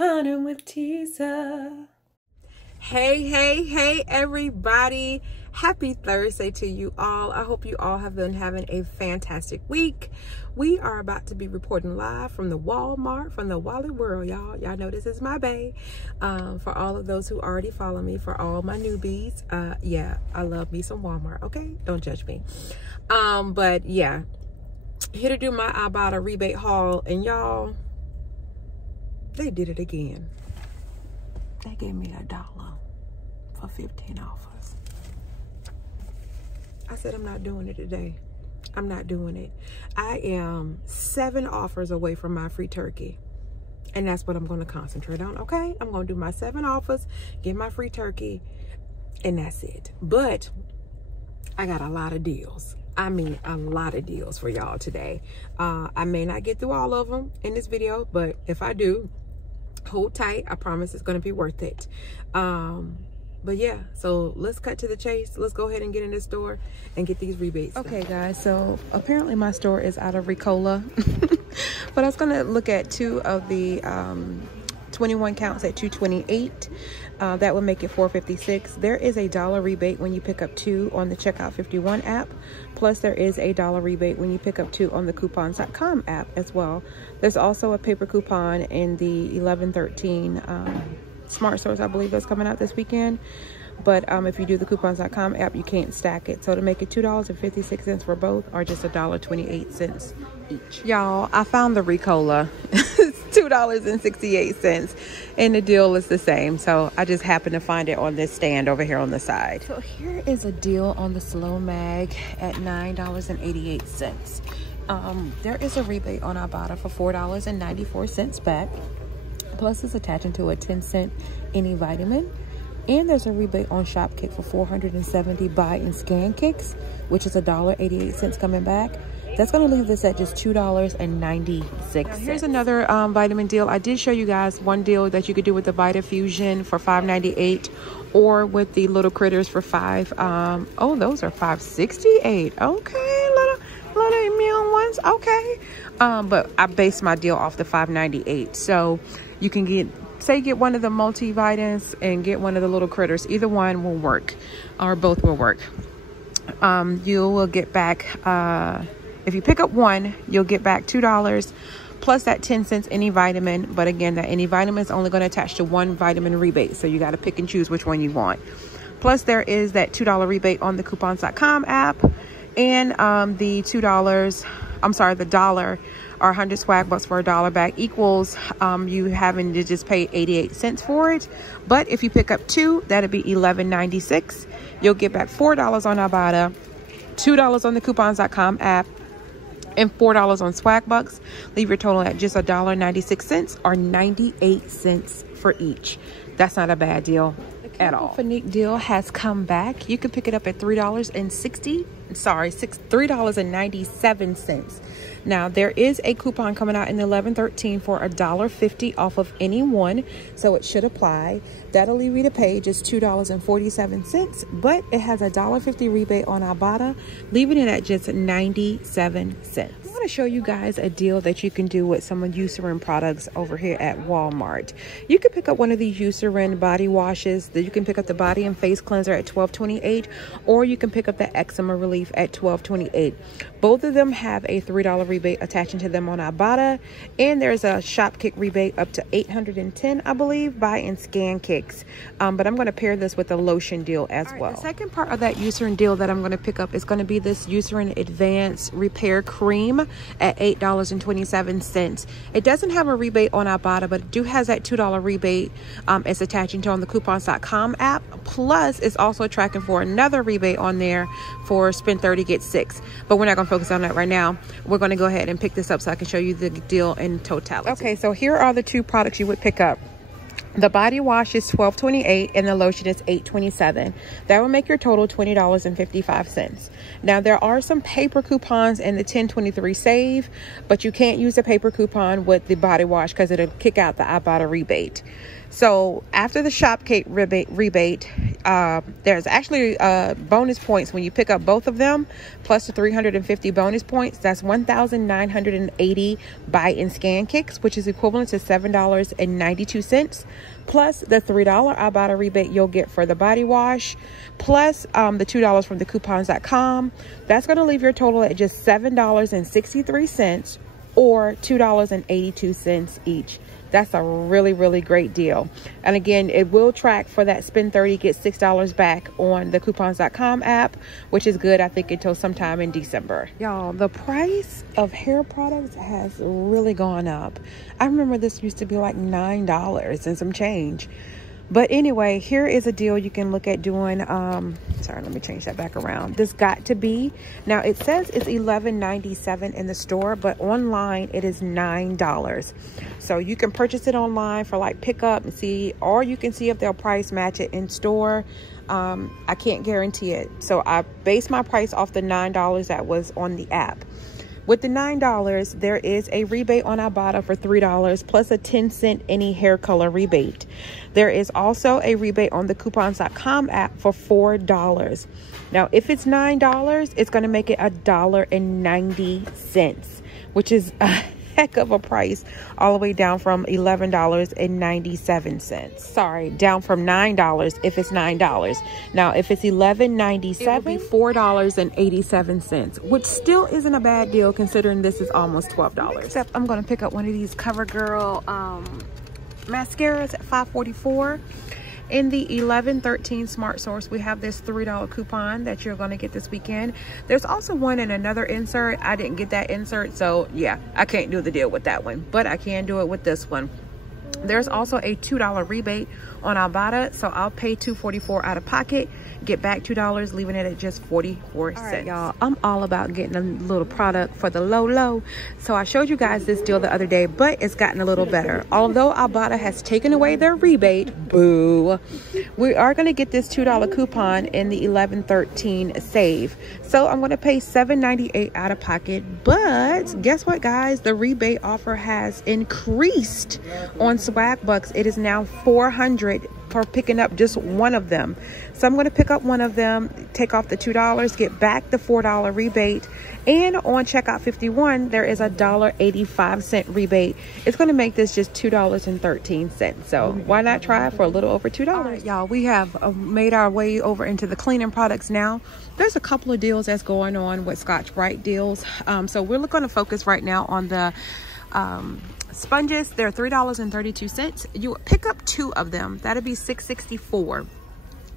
Potting with Tisa. Hey, everybody. Happy Thursday to you all. I hope you all have been having a fantastic week. We are about to be reporting live from the Walmart, from the Wally World, y'all. Y'all know this is my bae. For all of those who already follow me, for all my newbies, yeah, I love me some Walmart, okay? Don't judge me. But yeah, here to do my Ibotta rebate haul, and y'all, they did it again. They gave me $1 for 15 offers. I said, I'm not doing it today. I'm not doing it. I am 7 offers away from my free turkey. And that's what I'm going to concentrate on, okay? I'm going to do my 7 offers, get my free turkey, and that's it. But I got a lot of deals. I mean, a lot of deals for y'all today. I may not get through all of them in this video, but if I do, hold tight. I promise it's going to be worth it. But yeah, so let's cut to the chase. Let's go ahead and get in this store and get these rebates. Okay, guys, so apparently my store is out of Ricola. But I was going to look at 2 of the 21 counts at $2.28. That would make it $4.56. There is a $1 rebate when you pick up 2 on the Checkout 51 app. Plus, there is a $1 rebate when you pick up 2 on the coupons.com app as well. There's also a paper coupon in the 1113 smart stores, I believe, that's coming out this weekend. But if you do the coupons.com app, you can't stack it. So to make it $2.56 for both, or just $1.28 each. Y'all, I found the Ricola. It's $2.68, and the deal is the same. So I just happened to find it on this stand over here on the side. So here is a deal on the Slow Mag at $9.88. There is a rebate on Ibotta for $4.94 back. Plus, it's attaching to a 10-cent any vitamin. And there's a rebate on Shopkick for 470 buy and scan kicks, which is $1.88 coming back. That's going to leave this at just $2.96. Now, here's another vitamin deal. I did show you guys one deal that you could do with the Vita Fusion for $5.98, or with the little critters for $5. Oh, those are $5.68. Okay, little immune ones. Okay. But I based my deal off the $5.98. So you can get one of the multivitamins and get one of the little critters. Either one will work, or both will work. You will get back, if you pick up one, you'll get back $2 plus that 10 cents any vitamin. But again, that any vitamin is only going to attach to one vitamin rebate. So you got to pick and choose which one you want. Plus there is that $2 rebate on the coupons.com app, and the $2 or 100 swag bucks for $1 back equals you having to just pay 88 cents for it. But if you pick up 2, that'll be $11.96. You'll get back $4 on Ibotta, $2 on the coupons.com app, and $4 on swag bucks. Leave your total at just $1.96 or 98 cents for each. That's not a bad deal at all. The Fanique deal has come back. You can pick it up at $3.97. Now, there is a coupon coming out in the 1113 for $1.50 off of any one, so it should apply. That'll leave you to pay just $2.47, but it has a $1.50 rebate on Ibotta, leaving it at just 97 cents. I want to show you guys a deal that you can do with some Eucerin products over here at Walmart. You can pick up one of these Eucerin body washes. That you can pick up the body and face cleanser at $12.28, or you can pick up the eczema relief at $12.28. Both of them have a $3 rebate attaching to them on Ibotta, and there's a Shopkick rebate up to $810, I believe, buy and scan kicks. But I'm going to pair this with a lotion deal as well. The second part of that Eucerin deal that I'm going to pick up is going to be this Eucerin Advanced Repair Cream at $8.27. It doesn't have a rebate on Ibotta, but it has that $2 rebate it's attaching to on the coupons.com app. Plus, it's also tracking for another rebate on there for spend 30, get 6. But we're not going to focus on that right now. We're going to go ahead and pick this up so I can show you the deal in totality. Okay, so here are the 2 products you would pick up. The body wash is $12.28 and the lotion is $8.27. That will make your total $20.55. Now there are some paper coupons in the 1023 save, but you can't use a paper coupon with the body wash because it'll kick out the Ibotta rebate. So after the shop cake rebate, there's actually bonus points when you pick up both of them, plus the 350 bonus points. That's 1,980 buy and scan kicks, which is equivalent to $7.92, plus the $3 Ibotta rebate you'll get for the body wash, plus the $2 from the coupons.com. That's going to leave your total at just $7.63 or $2.82 each. That's a really, really great deal. And again, it will track for that spend 30, get $6 back on the coupons.com app, which is good, I think, until sometime in December. Y'all, the price of hair products has really gone up. I remember this used to be like $9 and some change. But anyway, here is a deal you can look at doing. Sorry, let me change that back around. This got to be. Now, it says it's $11.97 in the store, but online it is $9. So you can purchase it online for like pickup and see, or you can see if they'll price match it in store. I can't guarantee it. So I based my price off the $9 that was on the app. With the $9, there is a rebate on Ibotta for $3 plus a 10-cent any hair color rebate. There is also a rebate on the coupons.com app for $4. Now, if it's $9, it's going to make it $1.90, which is a heck of a price, all the way down from $11.97. Sorry, down from $9 if it's $9. Now, if it's $11.97, it will be $4.87, which still isn't a bad deal considering this is almost $12. Except I'm going to pick up one of these CoverGirl mascaras at $5.44. In the 1113 Smart Source, we have this $3 coupon that you're going to get this weekend. There's also one in another insert. I didn't get that insert, so yeah, I can't do the deal with that one, but I can do it with this one. There's also a $2 rebate on Ibotta, so I'll pay $2.44 out of pocket, get back $2, leaving it at just 44 cents. All right, y'all, I'm all about getting a little product for the low. So I showed you guys this deal the other day, but it's gotten a little better. Although Ibotta has taken away their rebate, boo, we are going to get this $2 coupon in the 1113 save. So I'm going to pay $7.98 out of pocket, but guess what, guys? The rebate offer has increased on Swag Bucks. It is now $400 for picking up just one of them. So I'm going to pick up one of them, take off the $2, get back the $4 rebate, and on checkout 51 there is a $1.85 rebate. It's going to make this just $2.13. So why not try it for a little over $2? All right, y'all, we have made our way over into the cleaning products now. There's a couple of deals that's going on with Scotch-Brite deals. So we're going to focus right now on the sponges. They're $3.32. You pick up 2 of them, that'll be $6.64.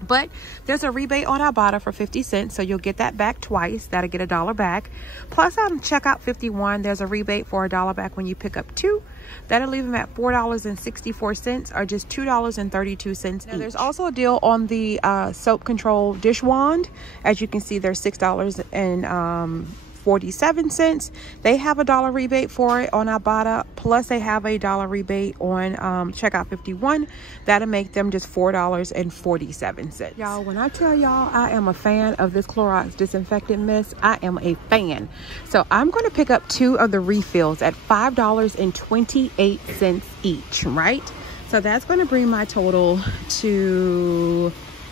But there's a rebate on Ibotta for 50 cents, so you'll get that back twice. That'll get $1 back. Plus on checkout 51, there's a rebate for $1 back when you pick up 2. That'll leave them at $4.64, or just $2.32 each. There's also a deal on the soap control dish wand. As you can see, there's $6.47. They have a $1 rebate for it on Ibotta, plus they have a $1 rebate on checkout 51. That'll make them just $4.47. Y'all, when I tell y'all I am a fan of this Clorox disinfectant mist, I am a fan. So I'm going to pick up 2 of the refills at $5.28 each, right? So that's going to bring my total to,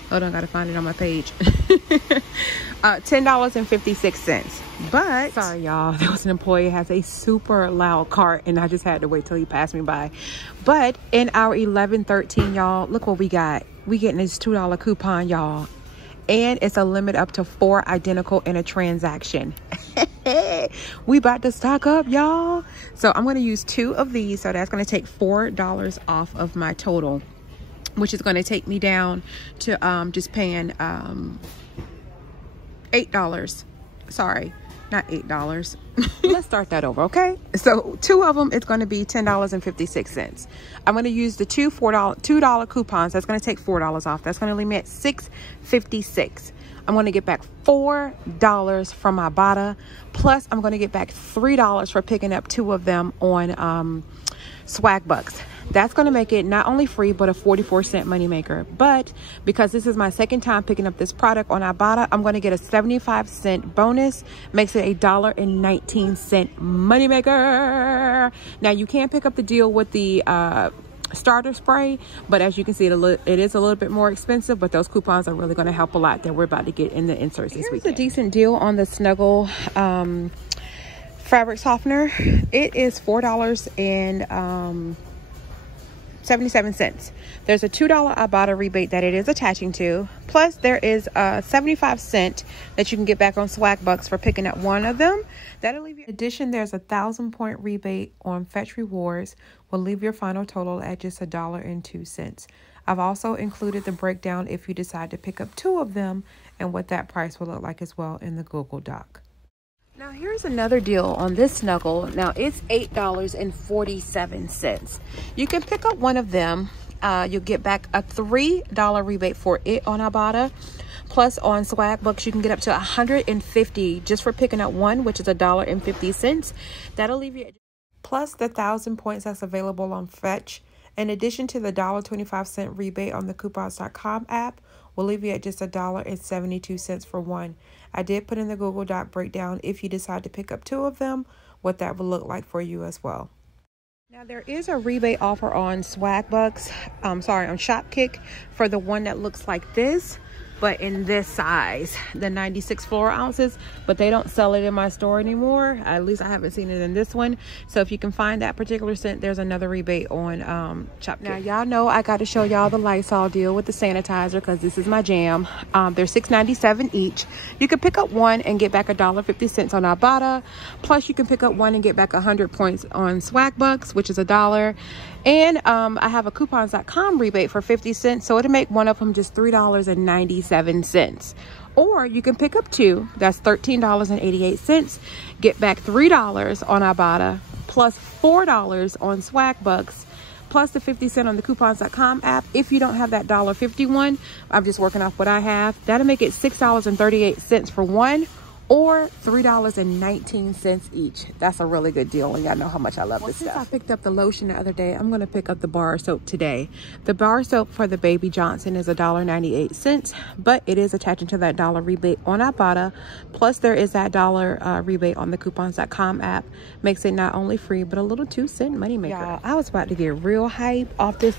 hold on, I gotta find it on my page. $10.56. But sorry, y'all, there was an employee who has a super loud cart and I just had to wait till he passed me by. But in our 1113, y'all, look what we got. We getting this $2 coupon, y'all, and it's a limit up to 4 identical in a transaction. We about to stock up, y'all. So I'm going to use 2 of these, so that's going to take $4 off of my total, which is going to take me down to just paying $8. Sorry, not $8. Let's start that over, okay? So 2 of them, it's going to be $10.56. I'm going to use the $2 coupons. That's going to take $4 off. That's going to leave me at $6.56. I'm going to get back $4 from Ibotta, plus I'm going to get back $3 for picking up 2 of them on Swag Bucks. That's going to make it not only free, but a 44-cent moneymaker. But because this is my second time picking up this product on Ibotta, I'm going to get a 75-cent bonus. Makes it a $1.19 moneymaker. Now, you can pick up the deal with the starter spray, but as you can see, it is a little bit more expensive, but those coupons are really going to help a lot that we're about to get in the inserts this weekend. Here's a decent deal on the Snuggle fabric softener. It is $4.77. There's a $2 Ibotta rebate that it is attaching to. Plus, there is a 75-cent that you can get back on Swag Bucks for picking up one of them. That'll leave you. In addition, there's a 1,000-point rebate on Fetch Rewards. Will leave your final total at just $1.02. I've also included the breakdown if you decide to pick up two of them and what that price will look like as well in the Google Doc. Now here's another deal on this Snuggle. Now it's $8.47. You can pick up one of them. You'll get back a $3 rebate for it on Ibotta. Plus on Swag Bucks, you can get up to $150 just for picking up one, which is $1.50. That'll leave you. Plus the 1,000 points that's available on Fetch. In addition to the $1.25 rebate on the coupons.com app, will leave you at just $1.72 for one. I did put in the Google Doc breakdown if you decide to pick up two of them, what that will look like for you as well. Now there is a rebate offer on Swag Bucks, on Shopkick for the one that looks like this, but in this size, the 96 floor ounces, but they don't sell it in my store anymore. At least I haven't seen it in this one. So if you can find that particular scent, there's another rebate on Shopkick. Now y'all know I got to show y'all the Lysol deal with the sanitizer because this is my jam. They're $6.97 each. You can pick up one and get back $1.50 on Ibotta. Plus you can pick up one and get back 100 points on Swag Bucks, which is $1. And I have a coupons.com rebate for 50 cents. So it'll make one of them just $3.97. Or you can pick up two. That's $13.88. Get back $3 on Ibotta plus $4 on Swag Bucks plus the 50 cent on the coupons.com app. If you don't have that $1.51, I'm just working off what I have. That'll make it $6.38 for one, or $3.19 each. That's a really good deal, and y'all know how much I love this stuff. Since I picked up the lotion the other day, I'm going to pick up the bar soap today. The bar soap for the Baby Johnson is $1.98, but it is attaching to that $1 rebate on Ibotta. Plus, there is that $1 rebate on the coupons.com app. Makes it not only free, but a little 2-cent moneymaker. Y'all, I was about to get real hype off this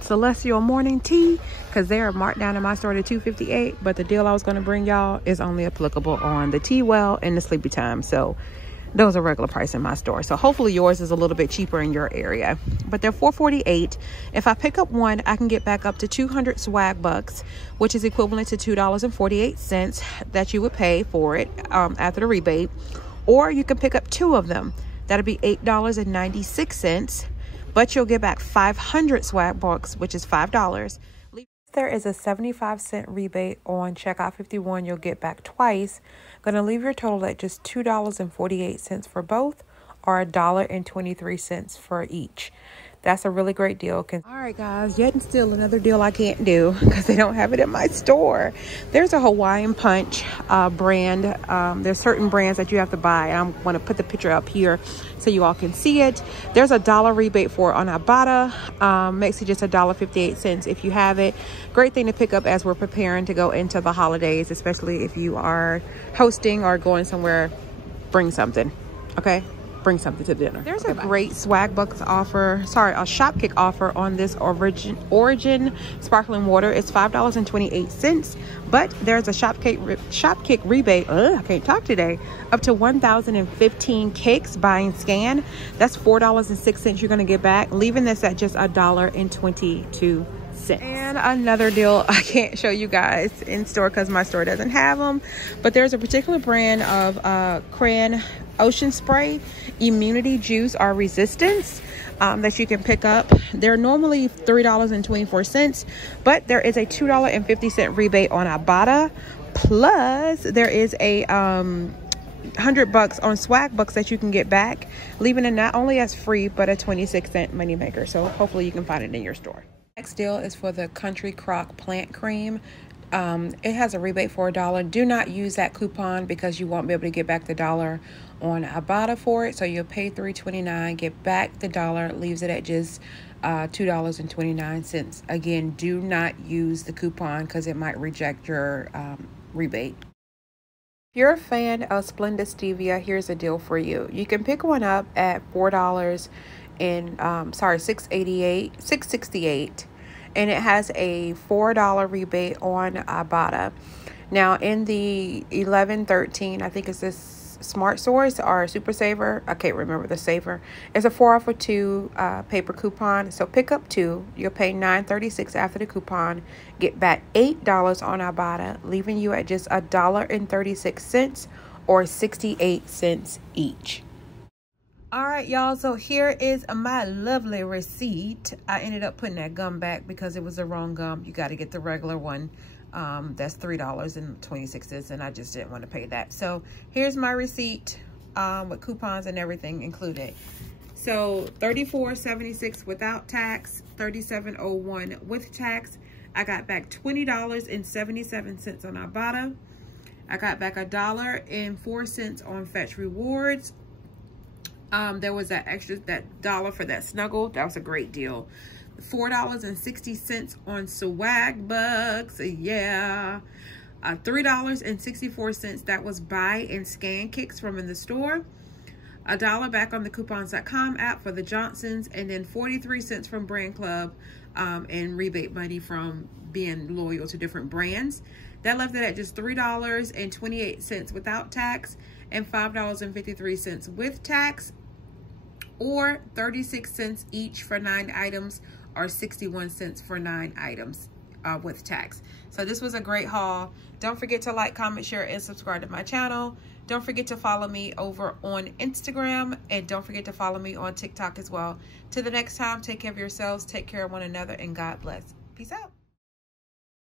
Celestial Morning Tea because they are marked down in my store to $2.58, but the deal I was going to bring y'all is only applicable on the Tea Well and the Sleepy Time. So those are regular price in my store. So hopefully yours is a little bit cheaper in your area, but they're $4.48. If I pick up one, I can get back up to 200 Swag Bucks, which is equivalent to $2.48 that you would pay for it after the rebate. Or you can pick up two of them. That'll be $8.96, but you'll get back 500 Swag Bucks, which is $5. There is a 75-cent rebate on checkout 51. You'll get back twice. Gonna leave your total at just $2.48 for both, or $1.23 for each. That's a really great deal. All right, guys, yet and still another deal I can't do because they don't have it in my store. There's a Hawaiian Punch brand. There's certain brands that you have to buy. I'm going to put the picture up here so you all can see it. There's a $1 rebate for it on Ibotta. Makes it just $1.58 if you have it. Great thing to pick up as we're preparing to go into the holidays, especially if you are hosting or going somewhere. Bring something, okay? Bring something to dinner. There's a great Swag Bucks offer, a Shopkick offer on this Origin sparkling water. It's $5.28, but there's a Shopkick rebate. I can't talk today. Up to 1,015 cakes buy and scan. That's $4.06 you're gonna get back, leaving this at just $1.22. And another deal I can't show you guys in store because my store doesn't have them, but there's a particular brand of Cran Ocean Spray Immunity Juice or Resistance that you can pick up. They're normally $3.24, but there is a $2.50 rebate on Ibotta. Plus there is a 100 bucks on Swag Bucks that you can get back, leaving it not only as free but a 26-cent moneymaker. So hopefully you can find it in your store. Next deal is for the Country Crock Plant Cream. It has a rebate for $1. Do not use that coupon because you won't be able to get back the $1 on Ibotta for it. So you'll pay $3.29, get back the $1, leaves it at just $2.29. Again, do not use the coupon because it might reject your rebate. If you're a fan of Splenda Stevia, here's a deal for you. You can pick one up at $6.68, and it has a $4 rebate on Ibotta. Now in the 11-13, I think it's this Smart Source or Super Saver, I can't remember the saver. It's a 4 off of 2 paper coupon. So pick up 2. You'll pay $9.36 after the coupon. Get back $8 on Ibotta, leaving you at just $1.36 or 68 cents each. All right, y'all, so here is my lovely receipt. I ended up putting that gum back because it was the wrong gum. You got to get the regular one. That's $3.26, and I just didn't want to pay that. So here's my receipt with coupons and everything included. So $34.76 without tax, $37.01 with tax. I got back $20.77 on Ibotta. I got back $1.04 on Fetch Rewards. There was that $1 for that snuggle. That was a great deal. $4.60 on swag bucks. Yeah. $3.64. That was buy and scan kicks from in the store. $1 back on the coupons.com app for the Johnsons, and then 43 cents from Brand Club and rebate money from being loyal to different brands. That left it at just $3.28 without tax and $5.53 with tax, or 36 cents each for 9 items, or 61 cents for 9 items with tax. So this was a great haul. Don't forget to like, comment, share, and subscribe to my channel. Don't forget to follow me over on Instagram, and don't forget to follow me on TikTok as well. Till the next time, take care of yourselves, take care of one another, and God bless. Peace out.